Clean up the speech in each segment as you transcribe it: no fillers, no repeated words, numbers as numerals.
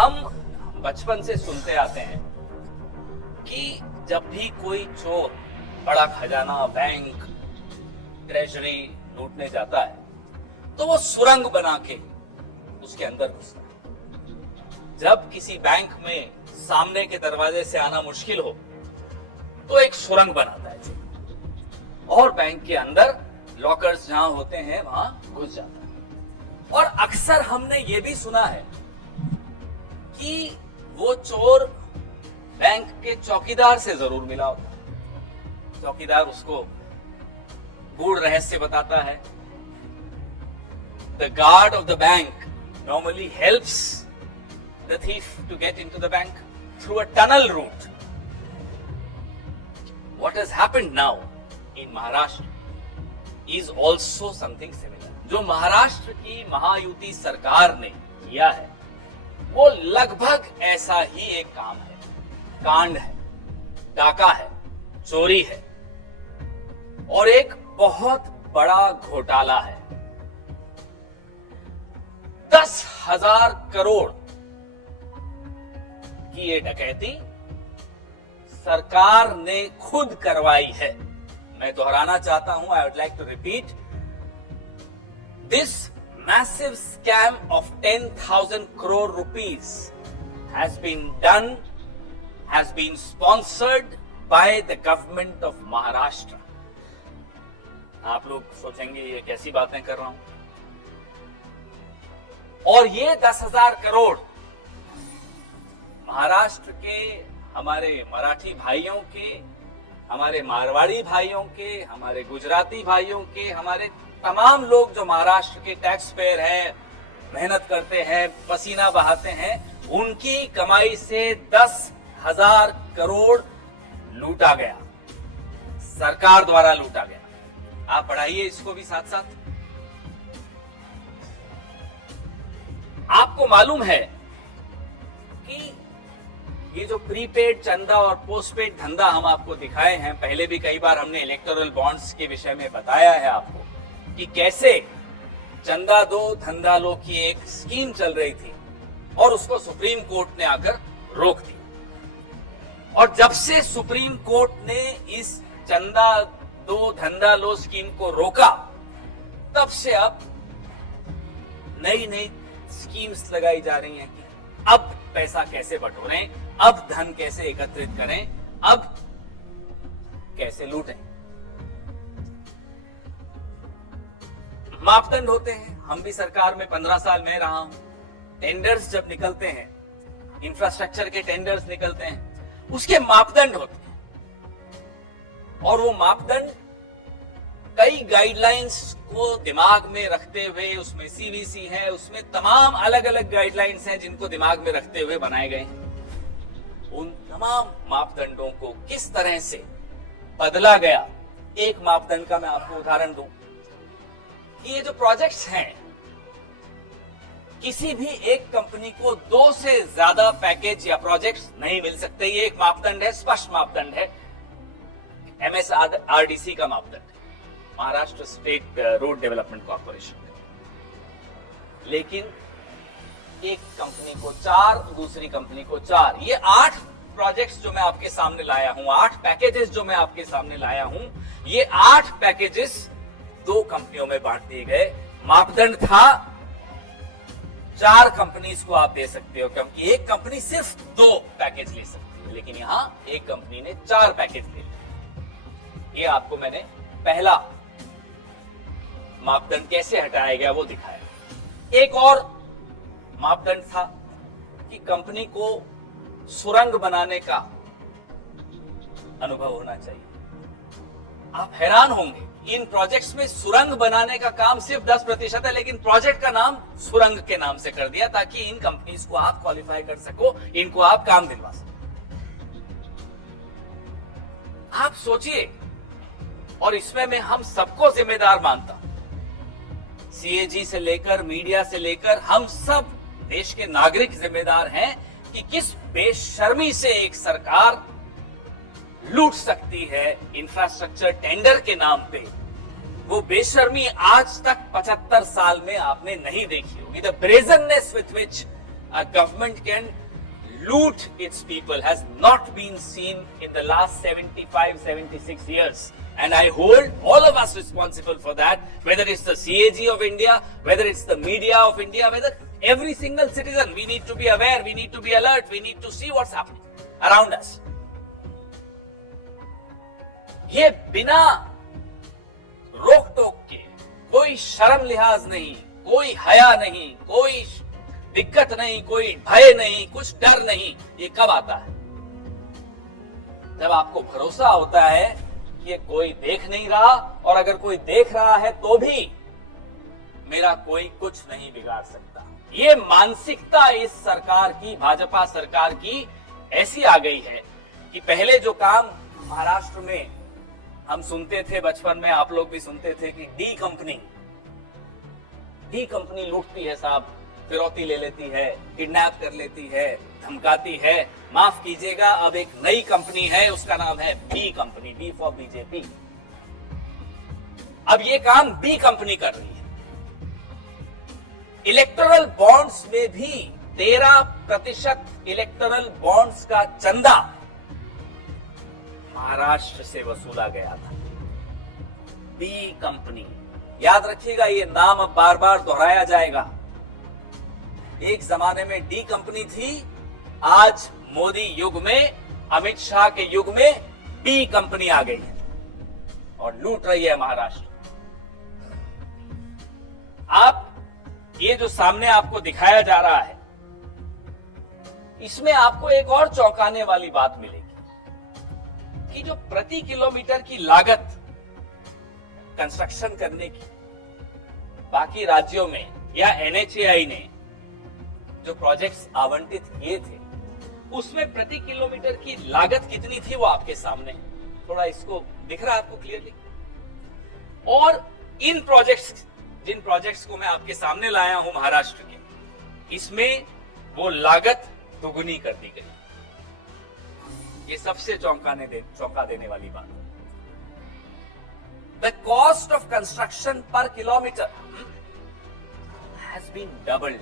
हम बचपन से सुनते आते हैं कि जब भी कोई चोर बड़ा खजाना, बैंक, ट्रेजरी लूटने जाता है तो वो सुरंग बना के उसके अंदर घुसता है। जब किसी बैंक में सामने के दरवाजे से आना मुश्किल हो तो एक सुरंग बनाता है और बैंक के अंदर लॉकर्स जहां होते हैं वहां घुस जाता है। और अक्सर हमने ये भी सुना है कि वो चोर बैंक के चौकीदार से जरूर मिला होता। चौकीदार उसको गूढ़ रहस्य बताता है। The guard of the bank normally helps the thief to get into the bank through a tunnel route. What has happened now in Maharashtra is also something similar. जो महाराष्ट्र की महायुति सरकार ने किया है वो लगभग ऐसा ही एक काम है, कांड है, डाका है, चोरी है और एक बहुत बड़ा घोटाला है। 10,000 करोड़ की ये डकैती सरकार ने खुद करवाई है। मैं दोहराना चाहता हूं, I would like to repeat, this massive scam of 10,000 crore rupees has been sponsored by the government of Maharashtra. आप लोग सोचेंगे ये कैसी बातें कर रहा हूं, और ये 10,000 करोड़ महाराष्ट्र के हमारे मराठी भाइयों के, हमारे मारवाड़ी भाइयों के, हमारे गुजराती भाइयों के, हमारे तमाम लोग जो महाराष्ट्र के टैक्स पेयर हैं, मेहनत करते हैं, पसीना बहाते हैं, उनकी कमाई से 10,000 करोड़ लूटा गया, सरकार द्वारा लूटा गया। आप पढ़ाइए इसको भी साथ साथ। आपको मालूम है कि ये जो प्रीपेड चंदा और पोस्टपेड धंधा हम आपको दिखाए हैं, पहले भी कई बार हमने इलेक्टोरल बॉन्ड्स के विषय में बताया है आपको कि कैसे चंदा दो धंधा लो की एक स्कीम चल रही थी और उसको सुप्रीम कोर्ट ने आकर रोक दिया। और जब से सुप्रीम कोर्ट ने इस चंदा दो धंधा लो स्कीम को रोका, तब से अब नई नई स्कीम्स लगाई जा रही हैं कि अब पैसा कैसे बटोरें, अब धन कैसे एकत्रित करें, अब कैसे लूटें। मापदंड होते हैं। हम भी सरकार में 15 साल में रहा हूं। टेंडर्स जब निकलते हैं, इंफ्रास्ट्रक्चर के टेंडर्स निकलते हैं, उसके मापदंड होते हैं और वो मापदंड कई गाइडलाइंस को दिमाग में रखते हुए, उसमें सीवीसी है, उसमें तमाम अलग अलग गाइडलाइंस हैं जिनको दिमाग में रखते हुए बनाए गए हैं। उन तमाम मापदंडों को किस तरह से बदला गया, एक मापदंड का मैं आपको उदाहरण दूं कि ये जो प्रोजेक्ट्स हैं, किसी भी एक कंपनी को 2 से ज्यादा पैकेज या प्रोजेक्ट्स नहीं मिल सकते। ये एक मापदंड है, स्पष्ट मापदंड है, MSRDC का मापदंड है, Maharashtra state road development corporation का। लेकिन एक कंपनी को 4, दूसरी कंपनी को 4, ये 8 प्रोजेक्ट्स जो मैं आपके सामने लाया हूं, 8 पैकेजेस जो मैं आपके सामने लाया हूं, ये 8 पैकेजेस 2 कंपनियों में बांट दिए गए। मापदंड था 4 कंपनीज को आप दे सकते हो, क्योंकि एक कंपनी सिर्फ 2 पैकेज ले सकती है, लेकिन यहां एक कंपनी ने 4 पैकेज ले लिए। ये आपको मैंने पहला मापदंड कैसे हटाया गया वो दिखाया। एक और मापदंड था कि कंपनी को सुरंग बनाने का अनुभव होना चाहिए। आप हैरान होंगे, इन प्रोजेक्ट्स में सुरंग बनाने का काम सिर्फ 10% है, लेकिन प्रोजेक्ट का नाम सुरंग के नाम से कर दिया ताकि इन कंपनीज को आप क्वालिफाई कर सको, इनको आप काम दिलवा सको। आप सोचिए, और इसमें मैं हम सबको जिम्मेदार मानता हूं, सीएजी से लेकर मीडिया से लेकर हम सब देश के नागरिक जिम्मेदार हैं कि किस बेशर्मी से एक सरकार लूट सकती है इंफ्रास्ट्रक्चर टेंडर के नाम पे। वो बेशर्मी आज तक 75 साल में आपने नहीं देखी होगी। The brazenness with which a government can loot its people has not been seen in the last 76 years. And I hold all of us responsible for that, whether it's the CAG of India, whether it's the media of India, whether every single citizen, we need to be aware, we need to be alert, we need to see what's happening around us. ये बिना रोक टोक के, कोई शर्म लिहाज नहीं, कोई हया नहीं, कोई दिक्कत नहीं, कोई भय नहीं, कुछ डर नहीं, ये कब आता है? जब आपको भरोसा होता है कि ये कोई देख नहीं रहा, और अगर कोई देख रहा है तो भी मेरा कोई कुछ नहीं बिगाड़ सकता। ये मानसिकता इस सरकार की, भाजपा सरकार की ऐसी आ गई है कि पहले जो काम महाराष्ट्र में हम सुनते थे, बचपन में आप लोग भी सुनते थे कि डी कंपनी लूटती है साहब, फिरौती ले लेती है, किडनैप कर लेती है, धमकाती है। माफ कीजिएगा, अब एक नई कंपनी है, उसका नाम है B company, B for BJP. अब ये काम बी कंपनी कर रही है। इलेक्टोरल बॉन्ड्स में भी 13% इलेक्टोरल बॉन्ड्स का चंदा महाराष्ट्र से वसूला गया था। बी कंपनी, याद रखिएगा, ये नाम अब बार बार दोहराया जाएगा। एक जमाने में डी कंपनी थी, आज मोदी युग में, अमित शाह के युग में बी कंपनी आ गई है और लूट रही है महाराष्ट्र। आप ये जो सामने आपको दिखाया जा रहा है, इसमें आपको एक और चौंकाने वाली बात मिलेगी कि जो प्रति किलोमीटर की लागत कंस्ट्रक्शन करने की बाकी राज्यों में या एनएचएआई ने जो प्रोजेक्ट्स आवंटित किए थे, उसमें प्रति किलोमीटर की लागत कितनी थी वो आपके सामने, थोड़ा इसको दिख रहा है आपको क्लियरली। और इन प्रोजेक्ट्स, जिन प्रोजेक्ट्स को मैं आपके सामने लाया हूं महाराष्ट्र के, इसमें वो लागत दुगुनी कर दी गई। ये सबसे चौंका देने वाली बात है। The cost of construction per kilometer has been doubled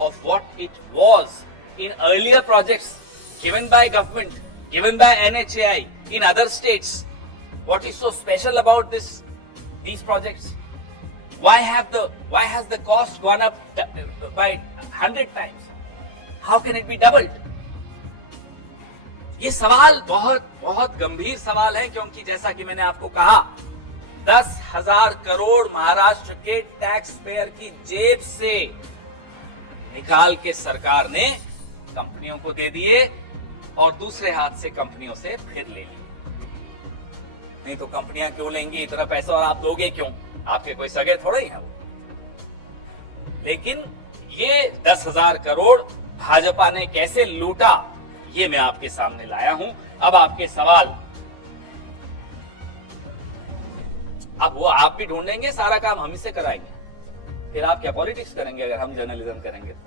of what it was in earlier projects given by government, given by NHAI in other states. What is so special about these projects? Why has the cost gone up by 100 times? How can it be doubled? ये सवाल बहुत गंभीर सवाल है, क्योंकि जैसा कि मैंने आपको कहा, 10,000 करोड़ महाराष्ट्र के टैक्स पेयर की जेब से निकाल के सरकार ने कंपनियों को दे दिए और दूसरे हाथ से कंपनियों से फिर ले लिए। नहीं तो कंपनियां क्यों लेंगी इतना पैसा और आप दोगे क्यों? आपके कोई सगे थोड़े ही हैं वो। लेकिन ये 10,000 करोड़ भाजपा ने कैसे लूटा, ये मैं आपके सामने लाया हूं। अब आपके सवाल, अब वो आप भी ढूंढेंगे, सारा काम हम ही से कराएंगे, फिर आप क्या पॉलिटिक्स करेंगे अगर हम जर्नलिज्म करेंगे तो?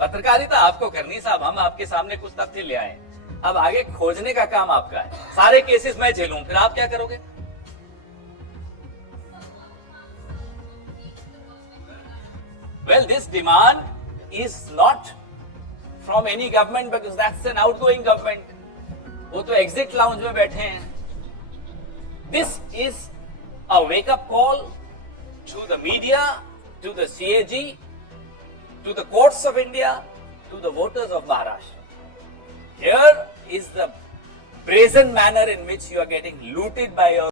पत्रकारिता आपको करनी साहब, हम आपके सामने कुछ तथ्य ले आए, अब आगे खोजने का काम आपका है। सारे केसेस मैं झेलूं, फिर आप क्या करोगे? Well, this demand is not from any government because that's an outgoing government. वो तो exit lounge में बैठे हैं। This is a wake-up call to the media, to the CAG, to the courts of India, to the voters of Maharashtra. Here is the brazen manner in which you are getting looted by your